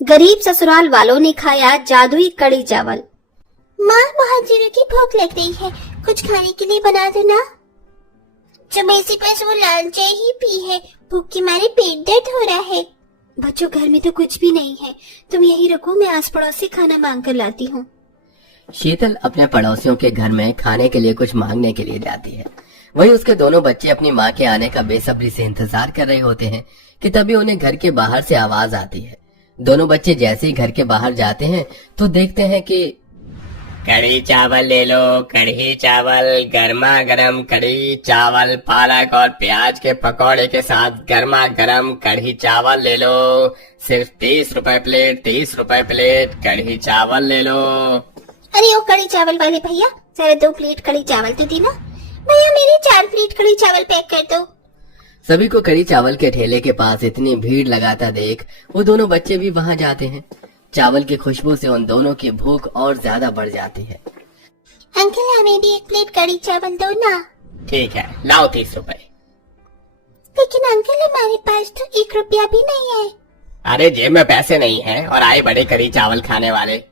गरीब ससुराल वालों ने खाया जादुई कड़ी चावल। माँ, बहुत जोरों की भूख लग रही है, कुछ खाने के लिए बना दो ना। जो मेरे पास वो लाल चाय ही पी है, भूख के मारे पेट दर्द हो रहा है। बच्चों, घर में तो कुछ भी नहीं है, तुम यहीं रखो, मैं आस पड़ोस से खाना मांग कर लाती हूँ। शीतल अपने पड़ोसियों के घर में खाने के लिए कुछ मांगने के लिए जाती है। वहीं उसके दोनों बच्चे अपनी माँ के आने का बेसब्री से इंतजार कर रहे होते हैं कि तभी उन्हें घर के बाहर से आवाज आती है। दोनों बच्चे जैसे ही घर के बाहर जाते हैं तो देखते हैं कि कढ़ी चावल ले लो, कढ़ी चावल, गर्मा गर्म कढ़ी चावल, पालक और प्याज के पकौड़े के साथ गर्मा गर्म कढ़ी चावल ले लो। सिर्फ 30 रुपए प्लेट, 30 रुपए प्लेट कढ़ी चावल ले लो। अरे ओ कढ़ी चावल वाले भैया, जरा 2 प्लेट कढ़ी चावल तो दी ना। भैया, मेरे 4 प्लेट कढ़ी चावल पैक कर दो। सभी को कढ़ी चावल के ठेले के पास इतनी भीड़ लगाता देख वो दोनों बच्चे भी वहां जाते हैं। चावल की खुशबू से उन दोनों की भूख और ज्यादा बढ़ जाती है। अंकल, हमें भी 1 प्लेट कढ़ी चावल दो ना। ठीक है, लाओ 30 रुपए। लेकिन अंकल, हमारे पास तो 1 रुपया भी नहीं है। अरे जेब में पैसे नहीं है और आए बड़े कढ़ी चावल खाने वाले।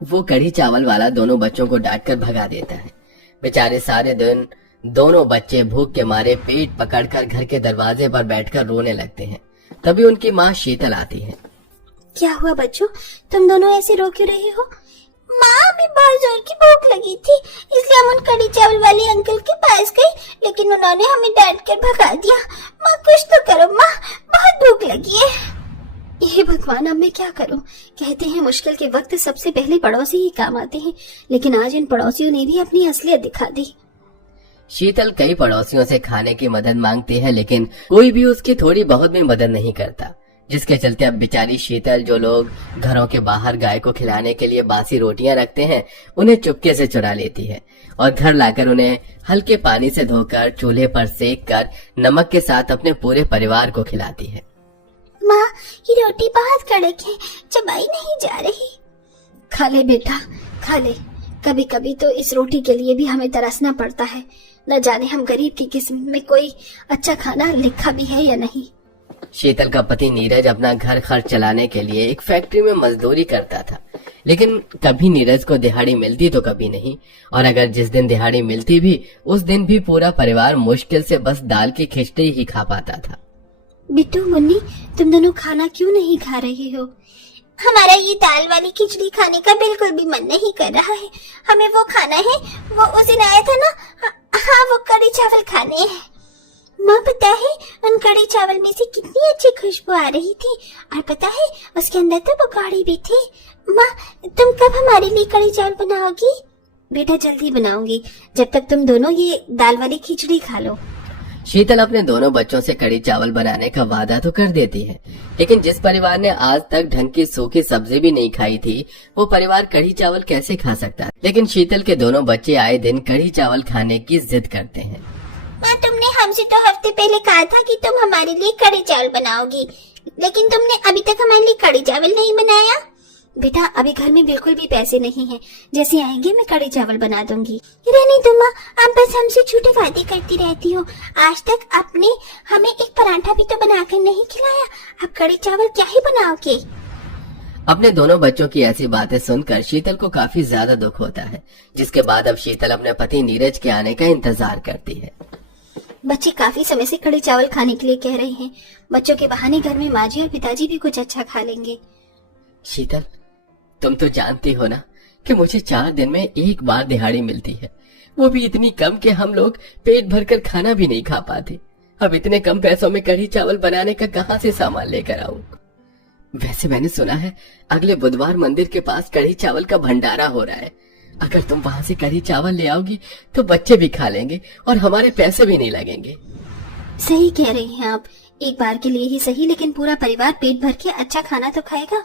वो कढ़ी चावल वाला दोनों बच्चों को डांटकर भगा देता है। बेचारे सारे दिन दोनों बच्चे भूख के मारे पेट पकड़कर घर के दरवाजे पर बैठकर रोने लगते हैं। तभी उनकी माँ शीतल आती है। क्या हुआ बच्चों, तुम दोनों ऐसे रो क्यों रहे हो? माँ, हमें बहुत जोर की भूख लगी थी, इसलिए हम उन कढ़ी चावल वाले अंकल के पास गए, लेकिन उन्होंने हमें डांट कर भगा दिया। माँ, कुछ तो करो माँ, बहुत भूख लगी है। ये भगवान, अब मैं क्या करूं? कहते हैं मुश्किल के वक्त सबसे पहले पड़ोसी ही काम आते हैं, लेकिन आज इन पड़ोसियों ने भी अपनी असलियत दिखा दी। शीतल कई पड़ोसियों से खाने की मदद मांगती है, लेकिन कोई भी उसकी थोड़ी बहुत भी मदद नहीं करता, जिसके चलते अब बेचारी शीतल जो लोग घरों के बाहर गाय को खिलाने के लिए बासी रोटियां रखते हैं उन्हें चुपके से चुरा लेती है और घर लाकर उन्हें हल्के पानी से धोकर चूल्हे पर सेक कर नमक के साथ अपने पूरे परिवार को खिलाती है। माँ, ये रोटी बहुत कड़क है, चबाई नहीं जा रही। खा ले बेटा, खा ले। कभी कभी तो इस रोटी के लिए भी हमें तरसना पड़ता है। न जाने हम गरीब की किस्मत में कोई अच्छा खाना लिखा भी है या नहीं। शीतल का पति नीरज अपना घर खर्च चलाने के लिए एक फैक्ट्री में मजदूरी करता था, लेकिन कभी नीरज को दिहाड़ी मिलती तो कभी नहीं, और अगर जिस दिन दिहाड़ी मिलती भी उस दिन भी पूरा परिवार मुश्किल से बस दाल की खिचड़ी ही खा पाता था। बिट्टू, मुन्नी, तुम दोनों खाना क्यों नहीं खा रहे हो? हमारा ये दाल वाली खिचड़ी खाने का बिल्कुल भी मन नहीं कर रहा है। हमें वो खाना है, वो उस दिन आया था ना। हाँ, वो कढ़ी चावल खाने हैं। माँ, पता है उन कढ़ी चावल में से कितनी अच्छी खुशबू आ रही थी, और पता है उसके अंदर तो पकौड़े भी थे। माँ, तुम कब हमारे लिए कढ़ी चावल बनाओगी? बेटा, जल्दी बनाऊंगी, जब तक तुम दोनों ये दाल वाली खिचड़ी खा लो। शीतल अपने दोनों बच्चों से कढ़ी चावल बनाने का वादा तो कर देती है, लेकिन जिस परिवार ने आज तक ढंग की सूखी सब्जी भी नहीं खाई थी वो परिवार कढ़ी चावल कैसे खा सकता है। लेकिन शीतल के दोनों बच्चे आए दिन कढ़ी चावल खाने की जिद करते हैं। माँ, तुमने हमसे तो हफ्ते पहले कहा था कि तुम हमारे लिए कढ़ी चावल बनाओगी, लेकिन तुमने अभी तक हमारे लिए कढ़ी चावल नहीं बनाया। बेटा, अभी घर में बिल्कुल भी पैसे नहीं हैं, जैसे आएंगे मैं कढ़ी चावल बना दूंगी। रहने दो माँ, आप बस हमसे झूठे वादे करती रहती हो। आज तक आपने हमें एक पराठा भी तो बनाकर नहीं खिलाया, अब कढ़ी चावल क्या ही बनाओगे? अपने दोनों बच्चों की ऐसी बातें सुनकर शीतल को काफी ज्यादा दुख होता है, जिसके बाद अब शीतल अपने पति नीरज के आने का इंतजार करती है। बच्चे काफी समय से कढ़ी चावल खाने के लिए कह रहे हैं, बच्चों के बहाने घर में माँ जी और पिताजी भी कुछ अच्छा खा लेंगे। शीतल, तुम तो जानती हो ना कि मुझे 4 दिन में एक बार दिहाड़ी मिलती है, वो भी इतनी कम कि हम लोग पेट भरकर खाना भी नहीं खा पाते। अब इतने कम पैसों में कढ़ी चावल बनाने का कहाँ से सामान लेकर आऊं? वैसे मैंने सुना है अगले बुधवार मंदिर के पास कढ़ी चावल का भंडारा हो रहा है। अगर तुम वहाँ से कढ़ी चावल ले आओगी तो बच्चे भी खा लेंगे और हमारे पैसे भी नहीं लगेंगे। सही कह रही हैं आप, एक बार के लिए ही सही, लेकिन पूरा परिवार पेट भर के अच्छा खाना तो खाएगा।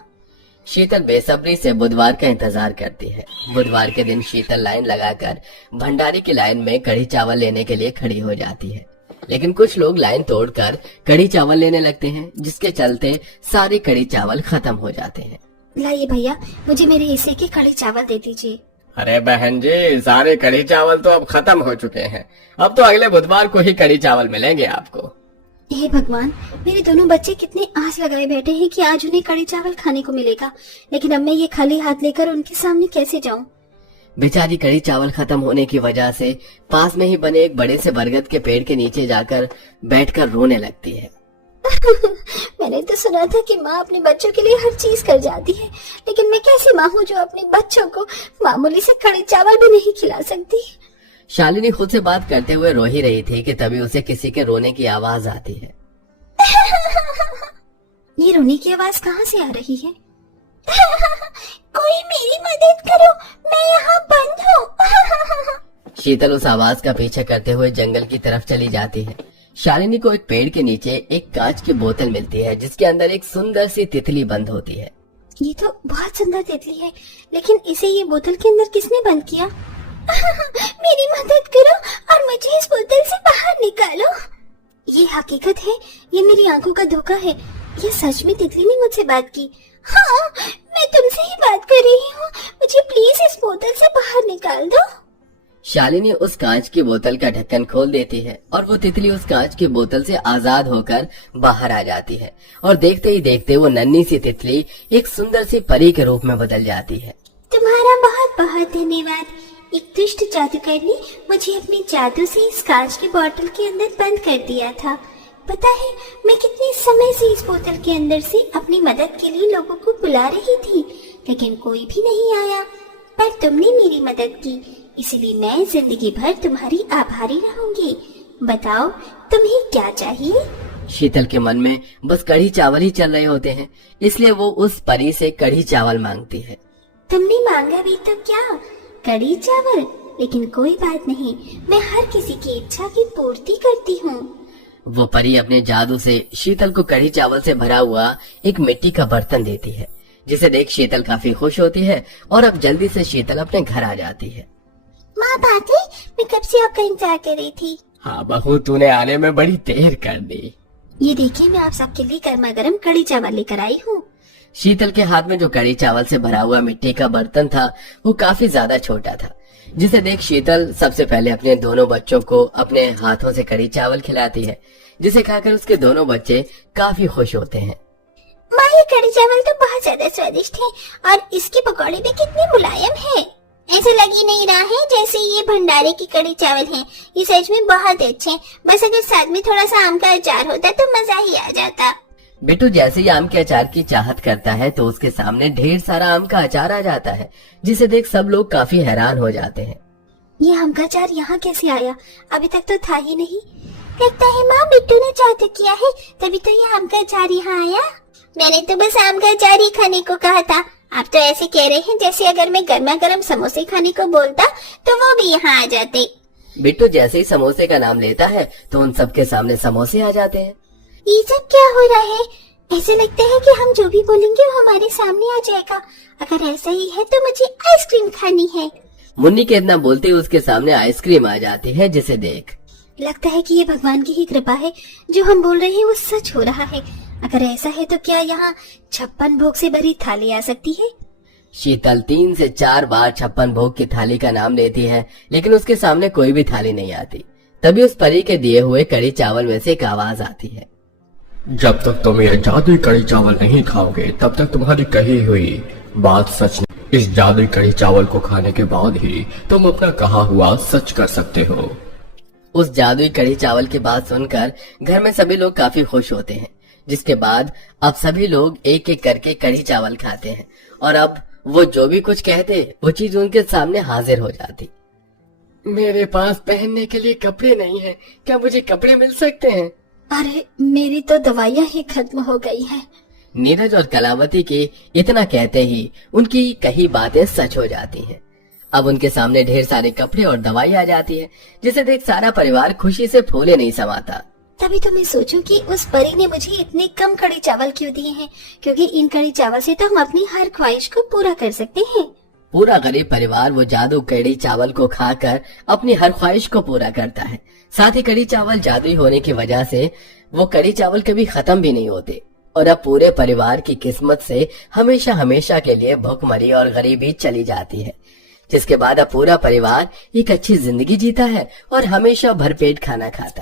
शीतल बेसब्री से बुधवार का इंतजार करती है। बुधवार के दिन शीतल लाइन लगाकर भंडारे की लाइन में कढ़ी चावल लेने के लिए खड़ी हो जाती है, लेकिन कुछ लोग लाइन तोड़कर कढ़ी चावल लेने लगते हैं, जिसके चलते सारे कढ़ी चावल खत्म हो जाते हैं। लाइए भैया, मुझे मेरे हिस्से के कढ़ी चावल दे दीजिए। अरे बहन जी, सारे कढ़ी चावल तो अब खत्म हो चुके हैं, अब तो अगले बुधवार को ही कढ़ी चावल मिलेंगे आपको। हे भगवान, मेरे दोनों बच्चे कितने आस लगाए बैठे हैं कि आज उन्हें कड़ी चावल खाने को मिलेगा, लेकिन अब मैं ये खाली हाथ लेकर उनके सामने कैसे जाऊं? बेचारी कड़ी चावल खत्म होने की वजह से पास में ही बने एक बड़े से बरगद के पेड़ के नीचे जाकर बैठकर रोने लगती है। मैंने तो सुना था कि माँ अपने बच्चों के लिए हर चीज कर जाती है, लेकिन मैं कैसी माँ हूँ जो अपने बच्चों को मामूली से कड़ी चावल भी नहीं खिला सकती। शालिनी खुद से बात करते हुए रो ही रही थी कि तभी उसे किसी के रोने की आवाज आती है। ये रोने की आवाज कहाँ से आ रही है? कोई मेरी मदद करो, मैं यहाँ बंद हूँ। शीतल उस आवाज का पीछा करते हुए जंगल की तरफ चली जाती है। शालिनी को एक पेड़ के नीचे एक कांच की बोतल मिलती है जिसके अंदर एक सुंदर सी तितली बंद होती है। ये तो बहुत सुंदर तितली है, लेकिन इसे ये बोतल के अंदर किसने बंद किया? मेरी मदद करो और मुझे इस बोतल से बाहर निकालो। ये हकीकत है, ये मेरी आंखों का धोखा है। ये सच में तितली ने मुझसे बात की। हाँ, मैं तुमसे ही बात कर रही हूँ, मुझे प्लीज इस बोतल से बाहर निकाल दो। शालिनी उस कांच की बोतल का ढक्कन खोल देती है और वो तितली उस कांच की बोतल से आजाद होकर बाहर आ जाती है और देखते ही देखते वो नन्ही सी तितली एक सुंदर सी परी के रूप में बदल जाती है। तुम्हारा बहुत बहुत धन्यवाद। एक दुष्ट जादूगर ने मुझे अपने जादू से इस कांच की बोतल के अंदर बंद कर दिया था। पता है, मैं कितने समय से इस बोतल के अंदर से अपनी मदद के लिए लोगों को बुला रही थी, लेकिन कोई भी नहीं आया। पर तुमने मेरी मदद की, इसलिए मैं जिंदगी भर तुम्हारी आभारी रहूंगी। बताओ, तुम्हें क्या चाहिए? शीतल के मन में बस कढ़ी चावल ही चल रहे होते हैं, इसलिए वो उस परी से कढ़ी चावल मांगती है। तुमने मांगा भी तो क्या, कढ़ी चावल? लेकिन कोई बात नहीं, मैं हर किसी की इच्छा की पूर्ति करती हूँ। वो परी अपने जादू से शीतल को कढ़ी चावल से भरा हुआ एक मिट्टी का बर्तन देती है, जिसे देख शीतल काफी खुश होती है और अब जल्दी से शीतल अपने घर आ जाती है। माँ भाग गई, मैं कब से आपका इंतजार कर रही थी। हाँ बहू, तूने आने में बड़ी देर कर दी। ये देखिए, मैं आप सबके लिए गर्मा गर्म कड़ी चावल लेकर आई हूँ। शीतल के हाथ में जो कड़ी चावल से भरा हुआ मिट्टी का बर्तन था वो काफी ज्यादा छोटा था, जिसे देख शीतल सबसे पहले अपने दोनों बच्चों को अपने हाथों से कड़ी चावल खिलाती है, जिसे खाकर उसके दोनों बच्चे काफी खुश होते हैं। माँ, ये कड़ी चावल तो बहुत ज्यादा स्वादिष्ट है और इसके पकौड़े भी कितने मुलायम है। ऐसा लग ही नहीं रहा है जैसे ये भंडारे की कड़ी चावल हैं। ये सच में बहुत अच्छे हैं। बस अगर साथ में थोड़ा सा आम का अचार होता तो मजा ही आ जाता। बिट्टू जैसे ही आम के अचार की चाहत करता है तो उसके सामने ढेर सारा आम का अचार आ जाता है, जिसे देख सब लोग काफी हैरान हो जाते हैं। ये आम का अचार यहाँ कैसे आया? अभी तक तो था ही नहीं। लगता है माँ बिट्टू ने जादू किया है, तभी तो ये आम का अचार यहाँ आया। मैंने तो बस आम का अचार ही खाने को कहा था। आप तो ऐसे कह रहे हैं जैसे अगर मैं गर्मा गर्म समोसे खाने को बोलता तो वो भी यहाँ आ जाते। बिट्टू जैसे ही समोसे का नाम लेता है तो उन सबके सामने समोसे आ जाते हैं। ये सब क्या हो रहा है? ऐसे लगता है कि हम जो भी बोलेंगे वो हमारे सामने आ जाएगा। अगर ऐसा ही है तो मुझे आइसक्रीम खानी है। मुन्नी के इतना बोलते ही उसके सामने आइसक्रीम आ जाती है, जिसे देख लगता है कि ये भगवान की ही कृपा है, जो हम बोल रहे हैं वो सच हो रहा है। अगर ऐसा है तो क्या यहाँ 56 भोग से भरी थाली आ सकती है? शीतल 3 से 4 बार 56 भोग की थाली का नाम लेती है, लेकिन उसके सामने कोई भी थाली नहीं आती। तभी उस परी के दिए हुए कड़ी चावल में से एक आवाज आती है। जब तक तुम ये जादुई कड़ी चावल नहीं खाओगे तब तक तुम्हारी कही हुई बात सच नहीं। इस जादुई कड़ी चावल को खाने के बाद ही तुम अपना कहा हुआ सच कर सकते हो। उस जादुई कड़ी चावल की बात सुनकर घर में सभी लोग काफी खुश होते हैं, जिसके बाद अब सभी लोग एक एक करके कड़ी चावल खाते हैं और अब वो जो भी कुछ कहते वो चीज उनके सामने हाजिर हो जाती। मेरे पास पहनने के लिए कपड़े नहीं है, क्या मुझे कपड़े मिल सकते हैं? अरे मेरी तो दवाइयाँ ही खत्म हो गई हैं। नीरज और कलावती के इतना कहते ही उनकी कही बातें सच हो जाती हैं। अब उनके सामने ढेर सारे कपड़े और दवाई आ जाती है, जिसे देख सारा परिवार खुशी से फूले नहीं समाता। तभी तो मैं सोचूं कि उस परी ने मुझे इतने कम कड़ी चावल क्यों दिए हैं, क्योंकि इन कड़ी चावल से तो हम अपनी हर ख्वाहिश को पूरा कर सकते हैं। पूरा गरीब परिवार वो जादू कड़ी चावल को खाकर अपनी हर ख्वाहिश को पूरा करता है। साथ ही कड़ी चावल जादुई होने की वजह से वो कड़ी चावल कभी खत्म भी नहीं होते और अब पूरे परिवार की किस्मत से हमेशा हमेशा के लिए भूखमरी और गरीबी चली जाती है, जिसके बाद अब पूरा परिवार एक अच्छी जिंदगी जीता है और हमेशा भरपेट खाना खाता है।